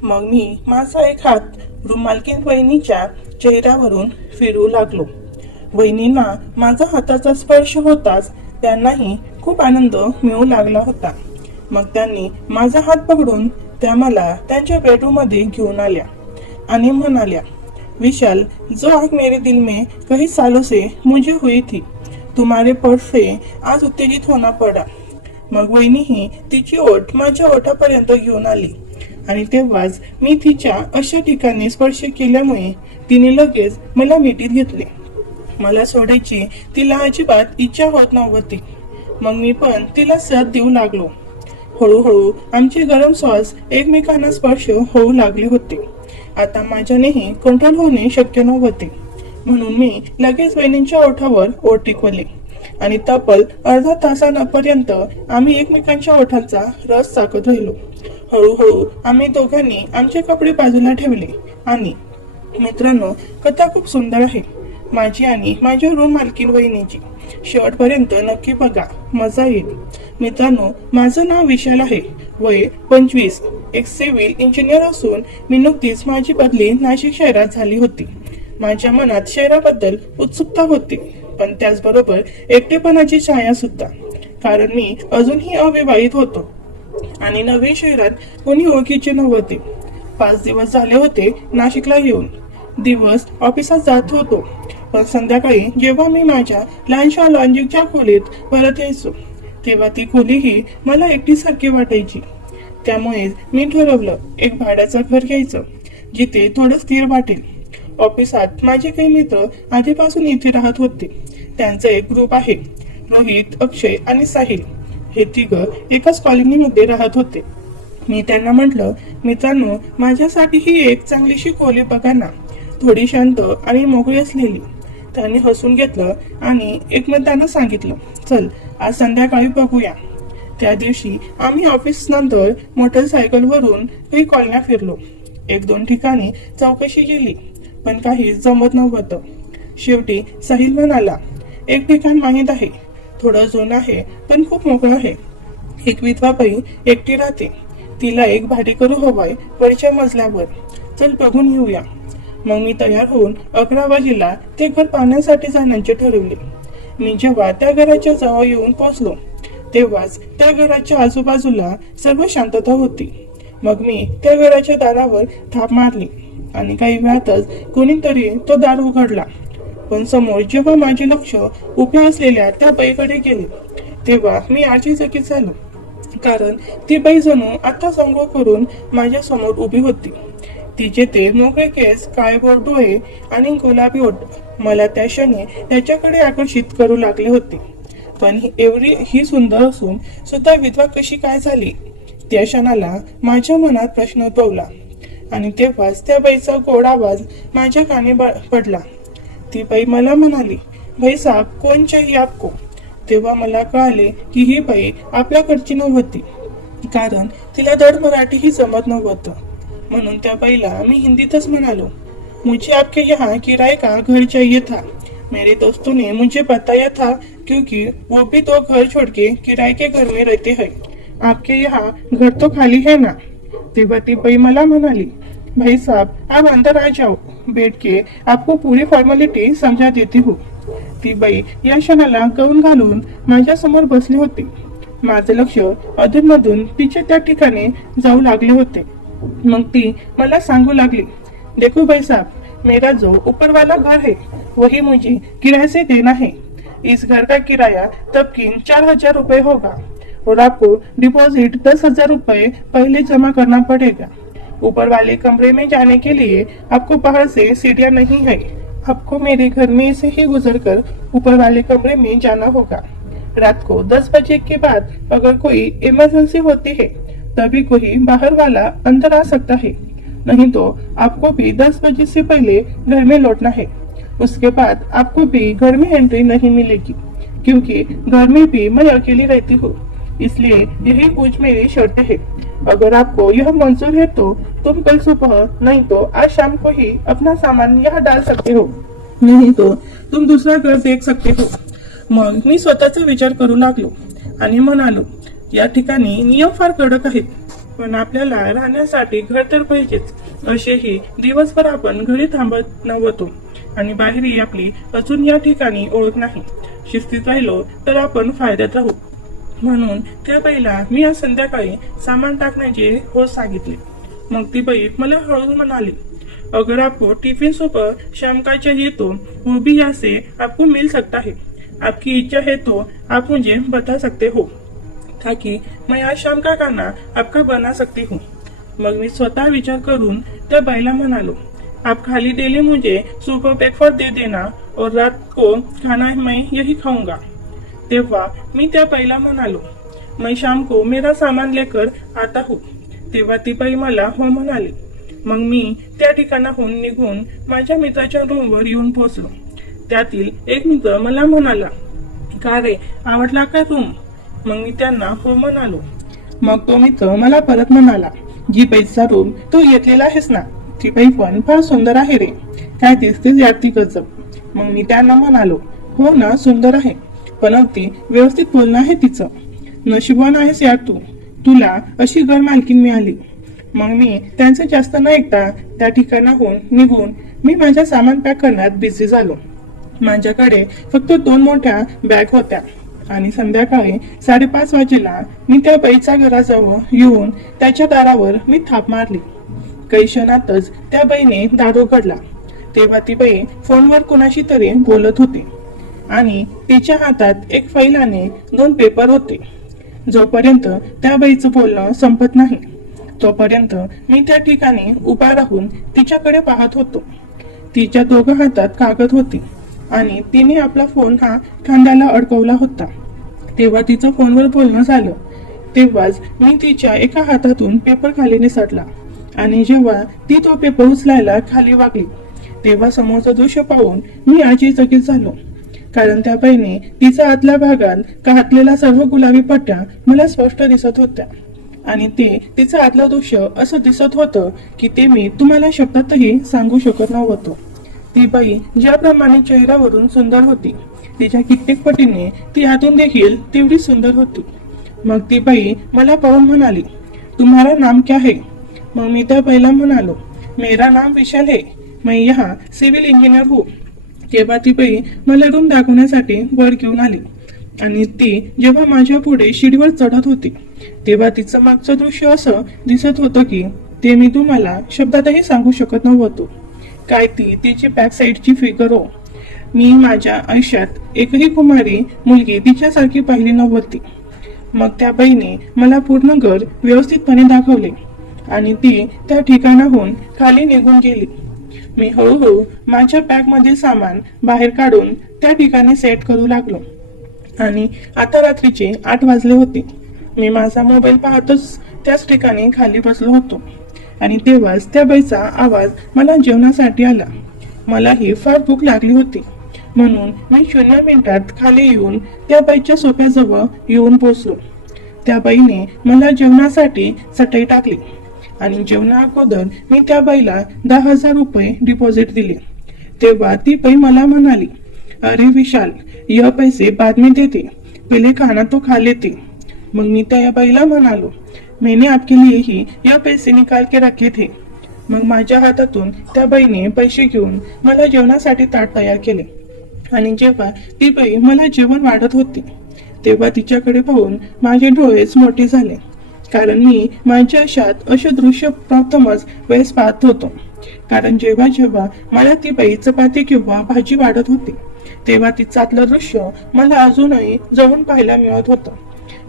मग मी माझा एक हात रुमालकीन वहिनीच्या चेहऱ्यावरून फिरू लागलो. वहिनींना माझा हाताचा स्पर्श होताच त्यांनाही खूप आनंद मिळू लागला होता. मग त्यांनी माझा हात पकडून त्या मला त्यांच्या बेडरूम मध्ये घेऊन आल्या आणि म्हणाल्या, विशाल, जो आग मेरे दिल में कहीं सालों से मुझे हुई थी, तुम्हारे पर्स से आज उत्तेजित होना पड़ा. मग वहिनीही तिची ओठ माझ्या ओठापर्यंत घेऊन आली आणि तेव्हाच मी तिच्या अशा ठिकाणी स्पर्श केल्यामुळे तिने लगेच मला मिठीत घेतले. मला सोडायची तिला अजिबात इच्छा होत नव्हती. मग मी पण तिला साथ देऊ लागलो. हळूहळू आमचे गरम श्वास एकमेकांना स्पर्श होऊ लागले होते. आता माझ्यानेही कंट्रोल होणे शक्य नव्हते, म्हणून मी लगेच वहिनींच्या ओठावर ओठ टिकवले आणि तब्बल अर्धा तासापर्यंत आम्ही एकमेकांच्या ओठांचा रस चाकत राहिलो. हळूहळू आम्ही दोघांनी आमचे कपडे बाजूला ठेवले आणि मित्रांनो, कथा खूप सुंदर आहे माझी आणि माझ्या रूम मालकीन वहिनीची. शेवटपर्यंत नक्की बघा, मजा येईल. मित्रांनो, माझं नाव विशाल आहे. वय 25. एक सिव्हिल इंजिनियर असून मी नुकतीच माझी बदली नाशिक शहरात झाली होती. माझ्या मनात शहराबद्दल उत्सुकता होती, पण त्याचबरोबर एकटेपणाची छाया सुद्धा, कारण मी अजूनही अविवाहित होतो आणि नवीन शहरात कोणी ओळखीचे नव्हते. 5 दिवस झाले होते नाशिकला येऊन. दिवस ऑफिसात जात होतो, पण संध्याकाळी जेव्हा मी माझ्या लहानशा लॉन्जिंगच्या खोलीत परत यायचो तेव्हा ती खोलीही मला एकटीसारखी वाटायची. त्यामुळेच मी ठरवलं एक भाड्याचं घर घ्यायचं, जिथे थोडं स्थिर वाटेल. ऑफिसात माझे काही मित्र आधीपासून इथे राहत होते. त्यांचा एक ग्रुप आहे. रोहित, अक्षय आणि साहिल हे तिघं एकाच कॉलनीमध्ये राहत होते. मी त्यांना म्हटलं, मित्रांनो, माझ्यासाठी ही एक चांगलीशी खोली बघा ना, थोडी शांत आणि मोकळी असलेली. त्यांनी हसून घेतलं आणि एकमेकांना सांगितलं, चल आज संध्याकाळी बघूया. त्या दिवशी आम्ही ऑफिस नंतर मोटरसायकलवरून काही कॉलन्या फिरलो. 1-2 ठिकाणी चौकशी केली, पण काही जमत नव्हतं. शेवटी साहिल म्हणाला, एक ठिकाण माहीत आहे, थोडं जुनं आहे पण खूप मोकळं आहे. एक विधवा बाई एकटी राहते, तिला एक भाडेकरू हवाय वरच्या मजल्यावर, चल बघून येऊया. मग मी तयार होऊन 11 वाजेला ते घर पाहण्यासाठी जाण्याचे ठरवले. मी जेव्हा त्या घराच्या जवळ येऊन पोहोचलो तेव्हाच त्या घराच्या आजूबाजूला सर्व शांतता होती. मग मी त्या घराच्या दारावर थाप मारली आणि काही वेळातच कोणीतरी तो दार उघडला. पण समोर जेव्हा माझे लक्ष उभ्या असलेल्या त्या बाईकडे गेले तेव्हा मी आश्चर्यचकित झालो, कारण ती बाई जणू आता अंघोळ करून माझ्या समोर उभी होती. तिचे ते मोकळे केस, काळेभोर डोळे आणि गुलाबी ओठ मला त्या क्षणी त्याच्याकडे आकर्षित करू लागले होते. पण ही सुंदर असून सुद्धा विधवा कशी काय झाली, त्या क्षणाला माझ्या मनात प्रश्न उद्भवला. आणि तेव्हाच त्या बाईचा गोड आवाज माझ्या कानी पडला. ती बाई मला म्हणाली, भाई साहब, कौन चाहिए आपको? तेव्हा मला कळाले की ही बाई आपल्याकडची नव्हती, कारण तिला धड मराठीही जमत नव्हतं. म्हणून त्या बाईला मी हिंदीतच म्हणालो, मुझे आपके यहाँ किराए का घर चाहिए था. मेरे दोस्तों ने मुझे बताया था, क्योंकि वो भी तो घर छोड़ के किराए के घर में रहते हैं. आपके यहाँ घर तो खाली है ना? तेव्हा ती बाई मला म्हणाली, भाई साहब, आप अंदर आ जाओ, बैठ के आपको पूरी फॉर्मॅलिटी समजा देती हूँ. ती बाई या क्षणाला गाऊन घालून माझ्या समोर बसली होती. माझे लक्ष अधूनमधून तिच्या त्या ठिकाणी जाऊ लागले होते. मग ती मला सांगू लागली, देखो भाई साहब, मेरा जो ऊपर वाला घर है वही मुझे किराए से देना है. इस घर का किराया तबकीन 4,000 रुपए होगा और आपको डिपॉजिट 10,000 रुपए पहले जमा करना पड़ेगा. ऊपर वाले कमरे में जाने के लिए आपको बाहर से सीढ़ियां नहीं है. आपको मेरे घर में से ही गुजरकर ऊपर वाले कमरे में जाना होगा. रात को 10 बजे के बाद अगर कोई इमरजेंसी होती है तभी कोई बाहर वाला अंदर आ सकता है, नहीं तो आपको भी 10 बजे से पहले घर में लौटना है. उसके बाद आपको भी घर में एंट्री नहीं मिलेगी, क्योंकि घर में भी मैं अकेली रहती हूँ. इसलिए यही कुछ मेरी शर्त है. अगर आपको यह मंजूर है तो तुम कल सुबह नहीं तो आज शाम को ही अपना सामान यहाँ डाल सकते हो, नहीं तो तुम दूसरा घर देख सकते हो. मग मी स्वतःचा विचार करू लागलो आणि म्हणालो, या ठिकाणी नियम फार कडक आहेत. पण आपल्याला राहण्यासाठी घर तर पाहिजेच. असेही दिवसभर आपण घरी थांबत नव्हतो आणि बाहेरही आपली अजून या ठिकाणी ओळख नाही. शिस्तीत राहिलो तर आपण फायद्यात राहू. म्हणून त्या बाईला मी आज संध्याकाळी सामान टाकण्याचे हो सांगितले. मग ती बाई मला हळून म्हणाली, अगर आपको टिफिन सुबह शाम का चाहिए तो वो भी यहाँ से आपको मिल सकता है. आपकी इच्छा है तो आप मुझे बता सकते हो, ताकि मैं आज शाम का खाना आपका बना सकती हूँ. मग मी स्वतः विचार करून त्या बाईला म्हणालो, आप खाली डेली मुझे सुबह ब्रेकफास्ट दे देना और रात को खाना मैं यही खाऊंगा. तेव्हा मी त्या बाईला म्हणालो, मैं शाम को मेरा सामान लेकर आता हूँ. तेव्हा ती बाई मला हो म्हणाली. मग मी त्या ठिकाणाहून निघून माझ्या मित्राच्या रूमवर येऊन पोहोचलो. त्यातील एक मित्र मला म्हणाला, का रे, आवडला का रूम? मग मी त्यांना हो म्हणालो. मग तो मित्र मला परत म्हणाला, जी बाईचा रूम तू घेतलेला आहेस ना, ती बाई पण फार सुंदर आहे रे. काय दिसतेच यात ती गजब. मग मी त्यांना म्हणालो, हो ना, सुंदर आहे, पण अगदी व्यवस्थित बोलणं आहे तिचं. नशिबवान आहेस यार तू, तुला अशी घर मालकीन मिळाली. मग मी त्यांचं जास्त न ऐकता त्या ठिकाणाहून निघून मी माझ्या सामान पॅक करण्यात बिझी झालो. माझ्याकडे फक्त 2 मोठ्या बॅग होत्या आणि संध्याकाळी 5:30 वाजेला मी त्या बाईच्या घराजवळ येऊन त्याच्या दारावर मी थाप मारली. काही क्षणातच त्या बाईने दार उघडला. तेव्हा ती बाई फोनवर कोणाशी तरी बोलत होती आणि तिच्या हातात एक फाईल आणि 2 पेपर होते. जोपर्यंत त्या बाईचं बोलणं संपत नाही तोपर्यंत मी त्या ठिकाणी उभा राहून तिच्याकडे पाहत होतो. तिच्या दोघं हातात कागद होती आणि तिने आपला फोन हा खांद्याला अडकवला होता. तेव्हा तिचं फोनवर बोलणं झालं. तेव्हाच मी तिच्या एका हातातून पेपर खाली निसटला आणि जेव्हा ती तो पेपर उचलायला खाली वागली तेव्हा समोरचं दृश्य पाहून मी आश्चर्यचकित झालो. कारण त्या बाईने तिचा आतल्या भागात घातलेल्या सर्व गुलाबी पट्ट्या मला स्पष्ट दिसत होत्या आणि ते तिचं आतलं दृश्य असं दिसत होतं की ते मी तुम्हाला शब्दातही सांगू शकत नव्हतो. ती बाई ज्याप्रमाणे चेहऱ्यावरून सुंदर होती, तिच्या कित्येक पटीने ती आतून देखील तेवढी सुंदर होती. मग ती बाई मला पाहून म्हणाली, तुम्हारा नाम क्या है? मग मी त्या बाईला म्हणालो, मेरा नाम विशाल है, मैं यहाँ सिविल इंजिनियर हूँ. तेव्हा ती बाई मला रूम दाखवण्यासाठी वर घेऊन आली आणि ती जेव्हा माझ्या पुढे शिडीवर चढत होती तेव्हा तिचं मागचं दृश्य असं दिसत होतं की ते मी तुम्हाला शब्दातही सांगू शकत नव्हतो. काय ती तिची बॅक साईडची फिगर हो. मी माझ्या आयुष्यात एकही कुमारी मुलगी तिच्यासारखी पाहिली नव्हती. मग त्या बाईने मला पूर्ण घर व्यवस्थितपणे दाखवले आणि ती त्या ठिकाणाहून खाली निघून गेली. मी हळूहळू माझ्या बॅगमधील सामान बाहेर काढून त्या ठिकाणी सेट करू लागलो आणि आता रात्रीचे 8 वाजले होते. मी माझा मोबाईल पाहतच त्याच ठिकाणी खाली बसलो होतो आणि तेव्हाच त्या बाईचा आवाज मला जेवणासाठी आला. मलाही फार भूक लागली होती म्हणून मी 0 मिनिटात खाली येऊन त्या बाईच्या सोफ्याजवळ येऊन पोचलो. त्या बाईने मला जेवणासाठी चटई टाकली आणि जेवणा अगोदर मी त्या बाईला 10,000 रुपये डिपॉझिट दिले. तेव्हा ती बाई मला म्हणाली, अरे विशाल, यह पैसे बाद में देते, पहले खाना तो खा लेते. मग मी त्या बाईला म्हणालो, मैंने आपके लिए ही यह पैसे निकाल के रखे थे. मग माझ्या हातातून त्या बाईने पैसे घेऊन मला जेवणासाठी ताट तयार केले आणि जेव्हा ती बाई मला जेवण वाढत होती तेव्हा तिच्याकडे पाहून माझे डोळेच मोठे झाले. कारण मी माझ्या आयुष्यात असे दृश्य प्रथमच वेळेस पाहत होतो. कारण जेव्हा जेव्हा मला ती बाई चपाती किंवा भाजी वाढत होती तेव्हा तिचातलं दृश्य मला अजूनही जवळून पाहायला मिळत होतं.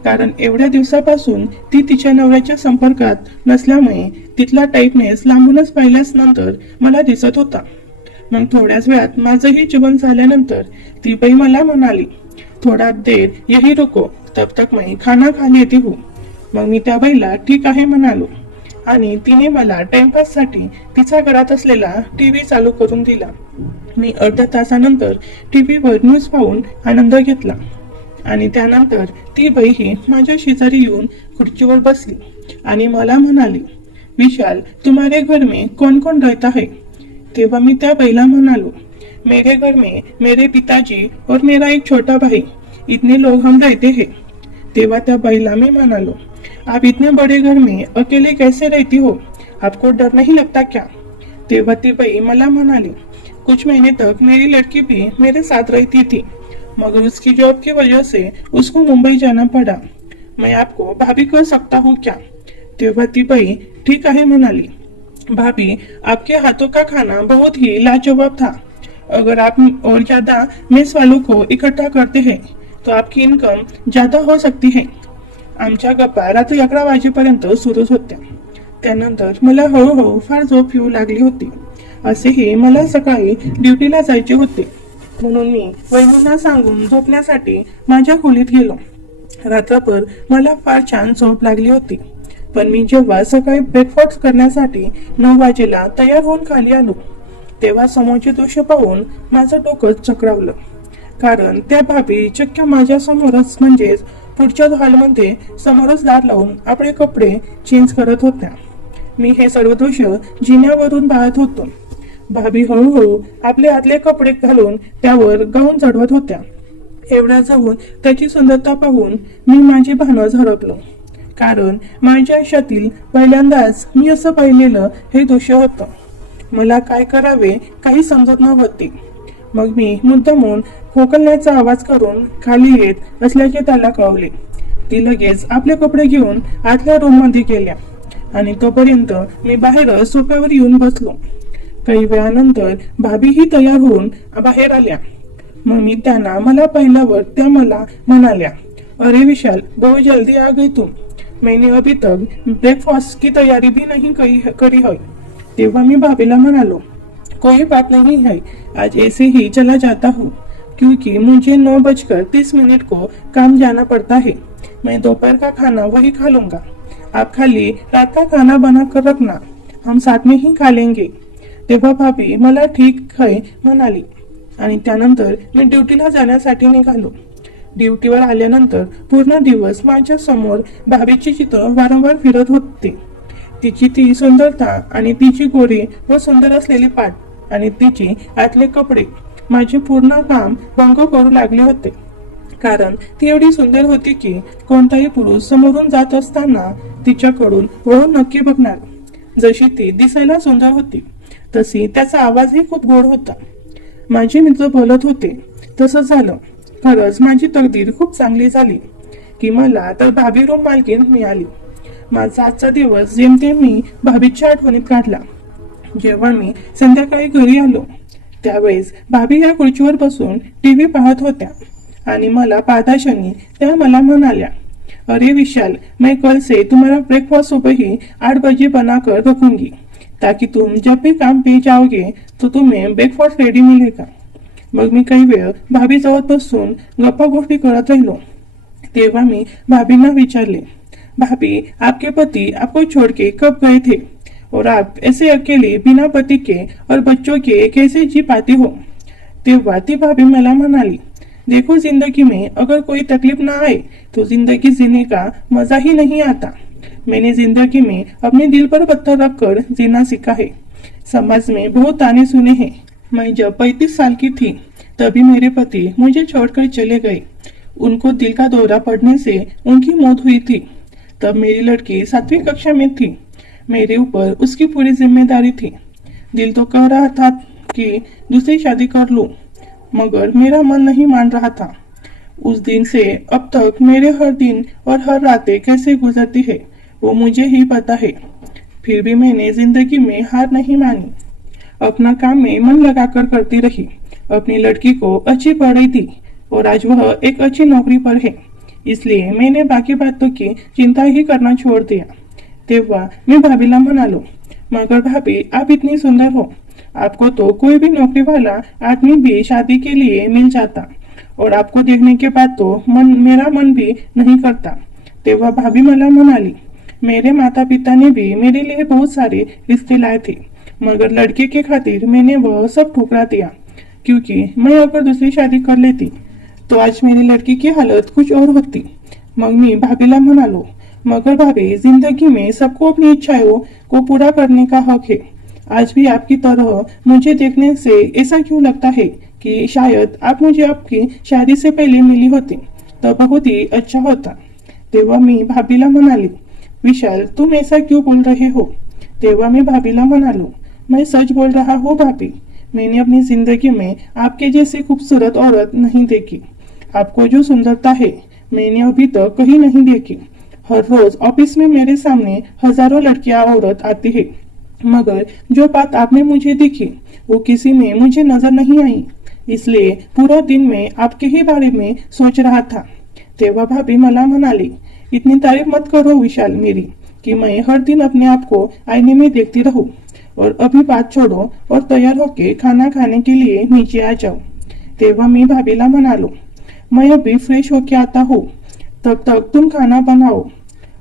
कारण एवढ्या दिवसापासून ती तिच्या नवऱ्याच्या संपर्कात नसल्यामुळे तिथला टाईपनेस लांबूनच पाहिल्यास नंतर मला दिसत होता. मग थोड्याच वेळात माझंही जेवण झाल्यानंतर ती बाई मला म्हणाली, थोडा देर यही रुको, तब तक मैं खाना खा लेती हूँ. मग मी त्या बाईला ठीक आहे म्हणालो आणि तिने मला टाइमपास साठी तिच्या घरात असलेला टीव्ही चालू करून दिला. मी अर्ध्या तासानंतर टीव्हीवर न्यूज पाहून आनंद घेतला आणि त्यानंतर ती बाई ही माझ्या शेजारी येऊन खुर्चीवर बसली आणि मला म्हणाली, विशाल, तुम्हारे घर में कौन कौन रहता है? तेव्हा मी त्या बाईला म्हणालो, मेरे घर में मेरे पिताजी और मेरा एक छोटा भाई, इतने लोग हम रहते हैं. तेव्हा त्या बाईला मी म्हणालो, आप इतने बड़े घर में अकेले कैसे रहती हो? आपको डर नहीं लगता क्या? तेव्हा ती बाई मला म्हणाली, कुछ महीने तक मेरी लड़की भी मेरे साथ रहती थी, मगर उसकी जॉब की वजह से उसको मुंबई जाना पड़ा। मैं आपको भाभी कह सकता हूँ क्या? तेव्हा ती बाई ठीक आहे म्हणाली, भाभी आपके हाथों का खाना बहुत ही लाजवाब था। अगर आप और ज्यादा मेस वालों को इकट्ठा करते हैं तो आपकी इनकम ज्यादा हो सकती है। आमच्या गप्पा रात्री 11 वाजेपर्यंत सुरूच होत्या। त्यानंतर मला हळूहळू फार झोप येऊ लागली होती। असेही मला सकाळी ड्युटीला जायचे होते, म्हणून मी वहिनींना सांगून झोपण्यासाठी माझ्या खोलीत गेलो। रात्रभर मला फार छान झोप लागली होती, पण मी जेव्हा सकाळी ब्रेकफास्ट करण्यासाठी 9 वाजेला तयार होऊन खाली आलो, तेव्हा समोरचे दृश्य पाहून माझं डोकं चक्रावलं। कारण त्या भाभी चक्क माझ्या समोरच म्हणजेच पुढच्या हॉलमध्ये समोरच दार लावून आपले कपडे चेंज करत होत्या। मी हे सर्व दृश्य जिन्यावरून पाहत होतो। भाभी हळूहळू आपले आतले कपडे घालून त्यावर गाऊन चढवत होत्या। एवढ्या जवळ त्याची सुंदरता पाहून मी माझी भानच हरपलो, कारण माझ्या आयुष्यातील पहिल्यांदाच मी असं पाहिलेलं हे दृश्य होतं। मला काय करावे काही समजत नव्हते। मग मी मुद्दामून खोकलण्याचा आवाज करून खाली येत असल्याचे त्याला कळवले। ती लगेच आपले कपडे घेऊन आतल्या रूम मध्ये गेल्या आणि तोपर्यंत मी बाहेर सोफ्यावर येऊन बसलो। काही वेळानंतर भाभीही तयार होऊन बाहेर आल्या। मग मी त्यांना मला पाहिल्यावर त्या मला म्हणाल्या, अरे विशाल, बहुत जल्दी आ गई तुम। मैंने अभी तक ब्रेकफास्ट की तैयारी भी नहीं करी है। तेव्हा मी भाभीला म्हणालो, कोई बात नहीं है, आज ऐसे ही चला जाता हूँ, क्योंकि मुझे 9:30 को काम जाना पड़ता है। मैं दोपहर का खाना वही खा लूंगा। आप खाली रात का खाना बना कर रखना, हम साथ में ही खा लेंगे। तेव्हा भाभी मला ठीक है म्हणाली आणि त्यानंतर मी ड्युटीला जाण्यासाठी निघालो। ड्युटीवर आल्यानंतर पूर्ण दिवस माझ्या समोर भाभीची चित्र वारंवार फिरत होते। तिची ती सुंदरता आणि तिची गोरी व सुंदर असलेली पाठ आणि तिची आतले कपडे माझे पूर्ण काम भंग करू लागले होते। कारण ती एवढी सुंदर होती की कोणताही पुरुष समोरून जात असताना तिच्याकडून वळून नक्की बघणार। जशी ती दिसायला सुंदर होती तशी त्याचा आवाजही खूप गोड होता। माझे मित्र बोलत होते तसं झालं। खरंच माझी तकदीर खूप चांगली झाली की मला तर भाभी रूम मालकीण मिळाली। माझा आजचा दिवस जेमतेम मी भाभीच्या आठवणीत काढला। जेव्हा मी संध्याकाळी घरी आलो त्यावेळेस भाभी या खुर्चीवर बसून टीव्ही पाहत होत्या आणि मला पाहताक्षणी त्या मला म्हणाल्या, अरे विशाल, मैं कल से तुम्हारा ब्रेकफास्ट सुबह ही 8 बजे बनाकर रखूंगी, ताकि तुम जब भी काम पे जाओगे तो तुम्हें ब्रेकफास्ट रेडी मिलेगा। मग मी काही वेळ भाभी जवळ बसून गप्पा गोष्टी करत राहिलो। तेव्हा मी भाभींना विचारले, भाभी, आपके पति आपको छोड़ के कब गए थे और आप ऐसे अकेले बिना पति के और बच्चों के कैसे जी पाती हो? तेव्हा ती भाभी मला म्हणाली, देखो, जिंदगी में अगर कोई तकलीफ ना आए तो जिंदगी जीने का मजा ही नहीं आता। मैंने जिंदगी में अपने दिल पर पत्थर रखकर जीना सीखा है। समाज में बहुत ताने सुने हैं। मैं जब 35 साल की थी तभी मेरे पति मुझे छोड़कर चले गए। उनको दिल का दौरा पड़ने से उनकी मौत हुई थी। तब मेरी लड़की 7वीं कक्षा में थी। मेरे ऊपर उसकी पूरी जिम्मेदारी थी। दिल तो कह रहा था कि दूसरी शादी कर लूं, मगर मेरा मन नहीं मान रहा था। उस दिन से अब तक मेरे हर दिन और हर रातें कैसे गुजरती है वो मुझे ही पता है। फिर भी मैंने जिंदगी में हार नहीं मानी। अपना काम में मन लगाकर करती रही। अपनी लड़की को अच्छी पढ़ाई दी और आज वह एक अच्छी नौकरी पर है। इसलिए मैंने बाकी बातों की चिंता ही करना छोड़ दिया। तेव्हा मी भाभीला म्हणालो, मगर भाभी, आप इतनी सुंदर हो, आपको तो कोई भी नौकरी वाला आदमी भी शादी के लिए मिल जाता, और आपको देखने के बाद तो मेरा मन भी नहीं करता। तेव्हा भाभी मला म्हणाली, मेरे माता पिता ने भी मेरे लिए बहुत सारे रिश्ते लाए थे, मगर लड़के के खातिर मैंने वह सब ठुकरा दिया, क्योंकि मैं अगर दूसरी शादी कर लेती तो आज मेरी लड़की की हालत कुछ और होती। मग मी भाभीला म्हणालो, मगर भाभी, जिंदगी में सबको अपनी इच्छाओं को पूरा करने का हक है। आज भी आपकी तरह मुझे देखने से ऐसा क्यों लगता है कि शायद आप मुझे आपकी शादी से पहले मिली होती तो बहुत ही अच्छा होता। तेव्हा मी भाभीला म्हणाली, विशाल, तुम ऐसा क्यों बोल रहे हो? तेवा मैं भाभीला म्हणालो, मैं सच बोल रहा हूँ भाभी। मैंने अपनी जिंदगी में आपके जैसी खूबसूरत औरत नहीं देखी। आपको जो सुंदरता है मैंने अभी तक कहीं नहीं देखी। हर रोज ऑफिस में मेरे सामने हजारों लड़कियां औरत आती है, मगर जो बात आपने मुझे दिखी वो किसी में मुझे नजर नहीं आई। इसलिए पूरा दिन मैं आपके ही बारे में सोच रहा था। तेव्हा भाभी मला म्हणाली, इतनी तारीफ मत करो विशाल मेरी, कि मैं हर दिन अपने आप को आईने में देखती रहूं। और अभी बात छोड़ो और तैयार होके खाना खाने के लिए नीचे आ जाओ। तेव्हा मी भाभीला म्हणालो, मैं अभी फ्रेश होके आता हूँ, तब तक तुम खाना बनाओ।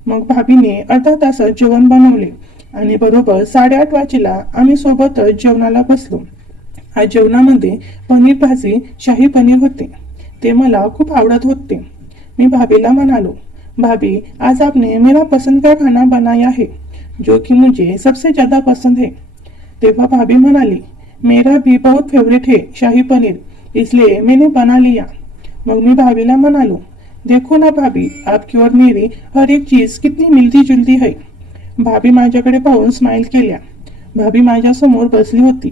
मग भाभीने अर्धा तासात जेवण बनवले आणि बरोबर 8:30 वाजेला आम्ही सोबतच जेवणाला बसलो। आज जेवणामध्ये पनीर भाजी, शाही पनीर होते। ते मला खूप आवडत होते। मी भाभीला म्हणालो, भाभी आज आपने मेरा पसंद का खाना बनाया है, जो कि मुझे सबसे ज्यादा पसंद है। तेव्हा भाभी म्हणाली, मेरा भी बहुत फेवरेट है शाही पनीर, इसलिए मैंने बना लिया। मग मी भाभीला म्हणालो, देखो ना भाभी, आपकी और मेरी हर एक चीज कितनी मिलती जुलती है। भाभी माझ्याकडे पाहून स्माइल केल्या। भाभी माझ्या समोर बसली होती।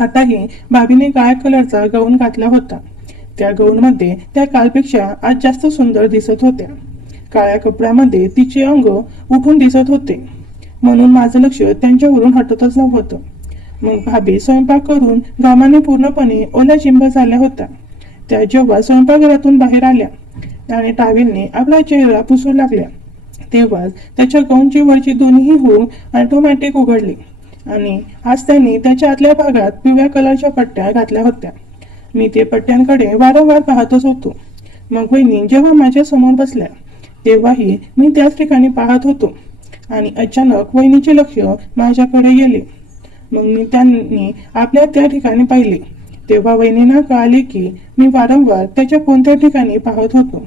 आताही भाभीने काळ्या कलरचा गाऊन घातला होता। त्या गाऊनमध्ये त्या कालपेक्षा आज जास्त सुंदर दिसत होत्या। काळ्या कपड्यामध्ये तिचे अंग उठून दिसत होते, म्हणून माझं लक्ष त्यांच्यावरून हटतच नव्हतं। मग भाभी स्वयंपाक करून घामाने पूर्णपणे ओल्या चिंब झाल्या होत्या। त्या जेव्हा स्वयंपाकघरातून बाहेर आल्या आणि टावेलने आपला चेहरा पुसू लागल्या, तेव्हाच त्याच्या गाऊनची वरची दोन्ही हुक ऑटोमॅटिक उघडली आणि आज त्यांनी त्याच्या आतल्या भागात पिवळ्या कलरच्या पट्ट्या घातल्या होत्या। मी ते पट्ट्यांकडे वारंवार पाहतच होतो। मग वहिनी जेव्हा माझ्या समोर बसल्या तेव्हाही मी त्याच ठिकाणी पाहत होतो आणि अचानक वहिनीचे लक्ष माझ्याकडे गेले। मग मी त्यांनी आपल्या त्या ठिकाणी पाहिले तेव्हा वहिनींना कळाले की मी वारंवार त्याच्या कोणत्या ठिकाणी पाहत होतो।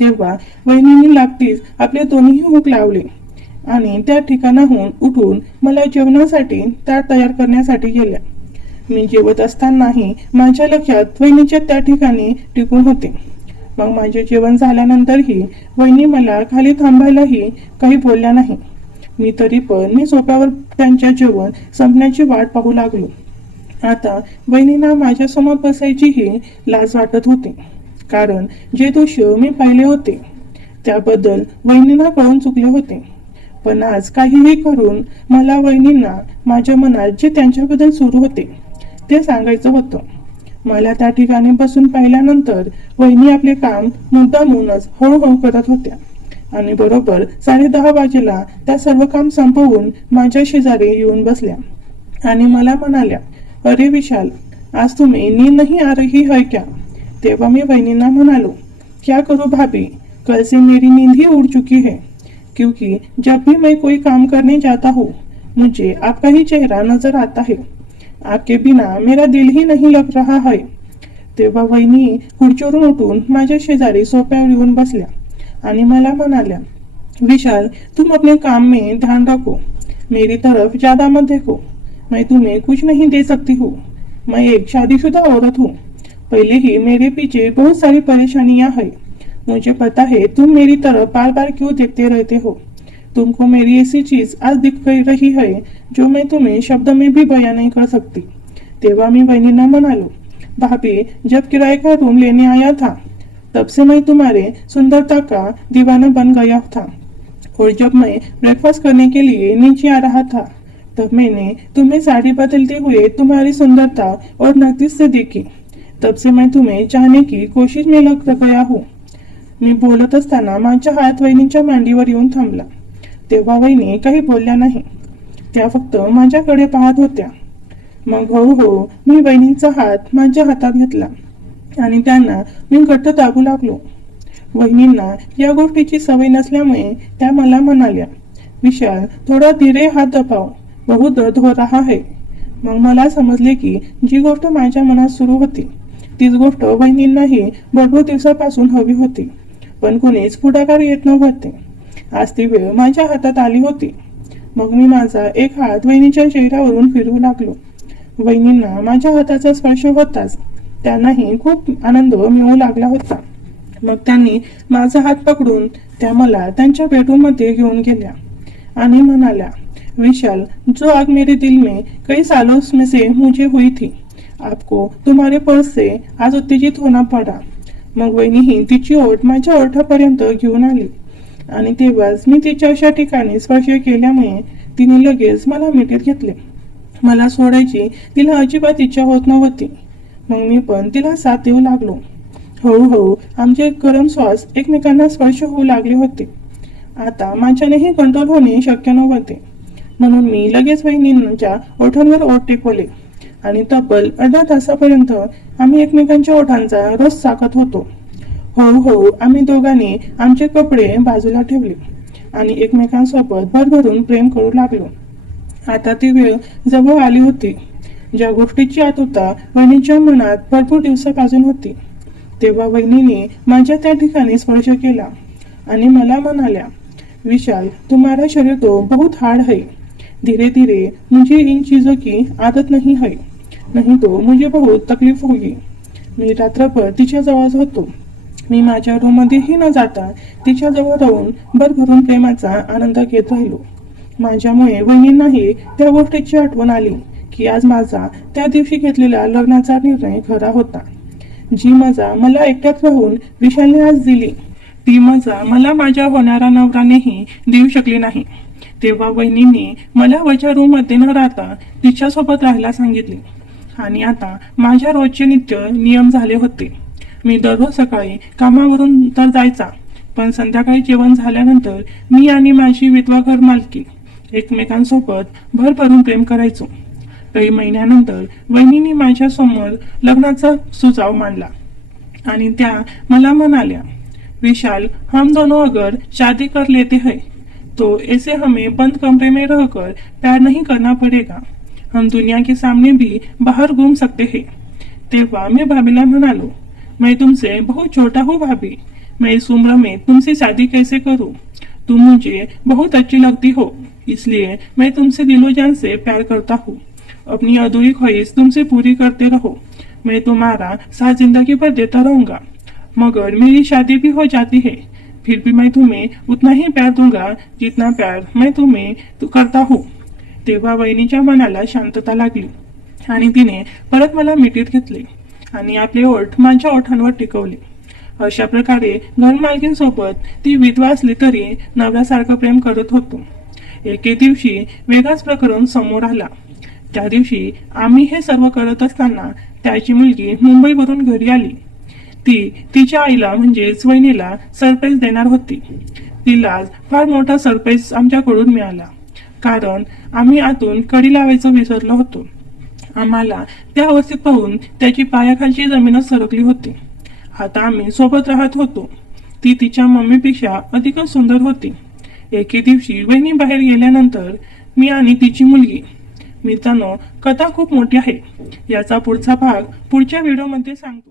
तेव्हा वहिनींनी लागतीच आपले दोन्ही हुक लावले आणि त्या ठिकाणाहून उठून मला जेवणासाठी ताट तयार करण्यासाठी गेल्या। मी जेवत असतानाही माझ्या लक्षात वहिनीच्या त्या ठिकाणी टिकून होते। मग माझे जेवण झाल्यानंतरही वहिनी मला खाली थांबायलाही काही बोलल्या नाही। मी सोफ्यावर त्यांच्या जेवण संपण्याची वाट पाहू लागलो। आता वहिनींना माझ्या समोर बसायचीही लाज वाटत होती, कारण जे दृश्य मी पाहिले होते त्याबद्दल वहिनींना कळून चुकले होते। पण आज काहीही करून मला वहिनींना माझ्या मनात जे त्यांच्याबद्दल सुरू होते ते सांगायचं होतं। मला त्या ठिकाणी बसून पाहिल्यानंतर वहिनी आपले काम मुद्दामूनच हळूहळू करत होत्या आणि बरोबर 10:30 वाजेला त्या सर्व काम संपवून माझ्या शेजारी येऊन बसल्या आणि मला म्हणाल्या, अरे विशाल, आज तुम्हें नींद नहीं आ रही है क्या? तेव्हा मी वहिनींना म्हणालो, क्या करूं भाभी, कल से मेरी नींद ही उड़ चुकी है, क्योंकि जब भी मैं कोई काम करने जाता हूँ मुझे आपका ही चेहरा नजर आता है। आपके बिना मेरा दिल ही नहीं लग रहा है। तेव्हा वहिनी खुर्चीवरून उठून माझ्या शेजारी सोफ्यावर येऊन बसल्या आणि मला म्हणाल्या, विशाल, तुम अपने काम में ध्यान रखो, मेरी तरफ ज्यादा मत देखो, मैं तुम्हें कुछ नहीं दे सकती हूँ। मैं एक शादीशुदा औरत हूँ। पहले ही मेरे पीछे बहुत सारी परेशानियां हैं। मुझे पता है तुम मेरी तरफ बार बार क्यों देखते रहते हो। तुमको मेरी ऐसी चीज आज दिख रही है जो मैं तुम्हें शब्द में भी बयान नहीं कर सकती। तेव्हा मी वहिनींना म्हणालो, भाभी, जब किराए का रूम लेने आया था तब से मैं तुम्हारे सुंदरता का दीवाना बन गया था, और जब मैं ब्रेकफास्ट करने के लिए नीचे आ रहा था तब मैंने तुम्हें साड़ी बदलते हुए तुम्हारी सुंदरता और नर्तिस्यता देखी। तब से मैं तुम्हें चाहने की कोशिश में लग गया हूँ। मी बोलत असताना माझ्या हात वहिनींच्या मांडीवर येऊन थांबला। तेव्हा वहिनी काही बोलल्या नाही, त्या फक्त माझ्याकडे पाहत होत्या। मग हळूहळू मी वहिनींचा हात माझ्या हातात घेतला आणि त्यांना मी घट्ट दाबू लागलो। वहिनींना या गोष्टीची सवय नसल्यामुळे त्या मला म्हणाल्या, विशाल, थोडा धीरे हात दबाव, बहुत दर्द हो रहा है। मग मला समजले की जी गोष्ट माझ्या मनात सुरू होती तीच गोष्ट वहिनींनाही भरपूर दिवसापासून हवी होती, पण कोणीच पुढाकार येत नव्हते। आज ती वेळ माझ्या हातात आली होती। मग मी माझा एक हात वहिनीच्या चेहऱ्यावरून फिरवू लागलो। वहिनींना माझ्या हाताचा स्पर्श होताच त्यांनाही खूप आनंद मिळू लागला होता। मग त्यांनी माझा हात पकडून त्या मला त्यांच्या बेडरूममध्ये घेऊन गेल्या आणि म्हणाल्या, विशाल, जो आग मेरे दिल में कई सालों में से मुझे हुई थी, आपको तुम्हारे पर्स से आज उत्तेजित होना पड़ा. मग वहिनीही तिची ओठ माझ्या ओठापर्यंत घेऊन आली आणि तेव्हाच मी तिच्या अशा ठिकाणी स्पर्श केल्यामुळे तिने लगेच मला मिठीत घेतले. मला सोडायची तिला अजिबात इच्छा होत नव्हती. मग मी पण तिला साथ देऊ लागलो. हळूहळू आमचे गरम श्वास एकमेकांना स्पर्श होऊ लागले होते. आता माझ्यानेही कंट्रोल होणे शक्य नव्हते, म्हणून मी लगेच वहिनींच्या ओठांवर ओठ टेकवले आणि तब्बल अर्ध्या तासापर्यंत आम्ही एकमेकांच्या ओठांचा रस चाकत होतो. हळूहळू आम्ही दोघांनी आमचे कपडे बाजूला ठेवले आणि एकमेकांसोबत भरभरून प्रेम करू लागलो. आता ती वेळ जवळ आली होती. ज्या गोष्टीची आतुरता वहिनीच्या मनात भरपूर दिवसापासून होती, तेव्हा वहिनीने माझ्या त्या ठिकाणी स्पर्श केला आणि मला म्हणाल्या, विशाल, तुम्हारा शरीर तो बहुत हार्ड है. धीरे धीरे मुझे इन चीजों की आदत नहीं है, नहीं तो मुझे बहुत तकलीफ होगी. मी रात्रभर तिच्या जवळ होतो. मी माझ्या रूममध्येही न जाता तिच्या जवळ राहून भरभरून प्रेमाचा आनंद घेत राहिलो. माझ्यामुळे वहिनींनाही त्या गोष्टीची आठवण आली की आज माझा त्या दिवशी घेतलेला लग्नाचा निर्णय खरा होता. जी मजा मला एकट्यात राहून विशालने आज दिली, ती मजा मला माझ्या होणाऱ्या नवऱ्यानेही देऊ शकली नाही. तेव्हा वहिनींनी मला वरच्या रूममध्ये न राहता तिच्यासोबत राहायला सांगितले आणि आता माझ्या रोजचे नित्य नियम झाले होते. मी दररोज सकाळी कामावरून तर जायचा, पण संध्याकाळी जेवण झाल्यानंतर मी आणि माझी विधवा घर मालकी एकमेकांसोबत भरभरून प्रेम करायचो. काही महिन्यानंतर वहिनींनी माझ्या समोर लग्नाचा सुझाव मांडला आणि त्या मला म्हणाल्या, विशाल, हम दोनों अगर शादी कर लेते हैं तो ऐसे हमें बंद कमरे में रहकर प्यार नहीं करना पड़ेगा, हम दुनिया के सामने भी बाहर घूम सकते हैं. तेव्हा मी भाभीला म्हणालो, मैं तुमसे बहुत छोटा हूँ भाभी, मैं इस उम्र में तुमसे शादी कैसे करूँ? तुम मुझे बहुत अच्छी लगती हो, इसलिए मैं तुमसे दिलो जान से प्यार करता हूँ. अपनी अधूरी ख्वाहिश तुमसे पूरी करते रहो, मैं तुम्हारा साथ जिंदगी भर देता रहूंगा. मगर मेरी शादी भी हो जाती है, फिर भी मैं तुम्हें उतना ही प्यार दूंगा जितना प्यार मैं तुम्हें करता हूँ. तेव्हा वहिनीच्या मनाला शांतता लागली आणि तिने परत मला मिठीत घेतले आणि आपले ओठ माझ्या ओठांवर टिकवले. अशा प्रकारे घरमालकींसोबत ती विधवा असली तरी नवऱ्यासारखं प्रेम करत होतो. एके दिवशी वेगळाच प्रकरण समोर आला. त्या दिवशी आम्ही हे सर्व करत असताना त्याची मुलगी मुंबईवरून घरी आली. ती तिच्या आईला म्हणजेच वहिनीला सरप्राईज देणार होती. तिला फार मोठा सरप्राईज आमच्याकडून मिळाला, कारण आम्ही आतून कडी लावायचं विसरलो होतो. आम्हाला त्या अवस्थेत पाहून त्याची पायाखालची जमीनच सरकली होती. आता आम्ही सोबत राहत होतो. ती तिच्या मम्मीपेक्षा अधिकच सुंदर होती. एके दिवशी वहिनी बाहेर गेल्यानंतर मी आणि तिची मुलगी, मित्रांनो, कथा खूप मोठी आहे. याचा पुढचा भाग पुढच्या व्हिडिओमध्ये सांगतो.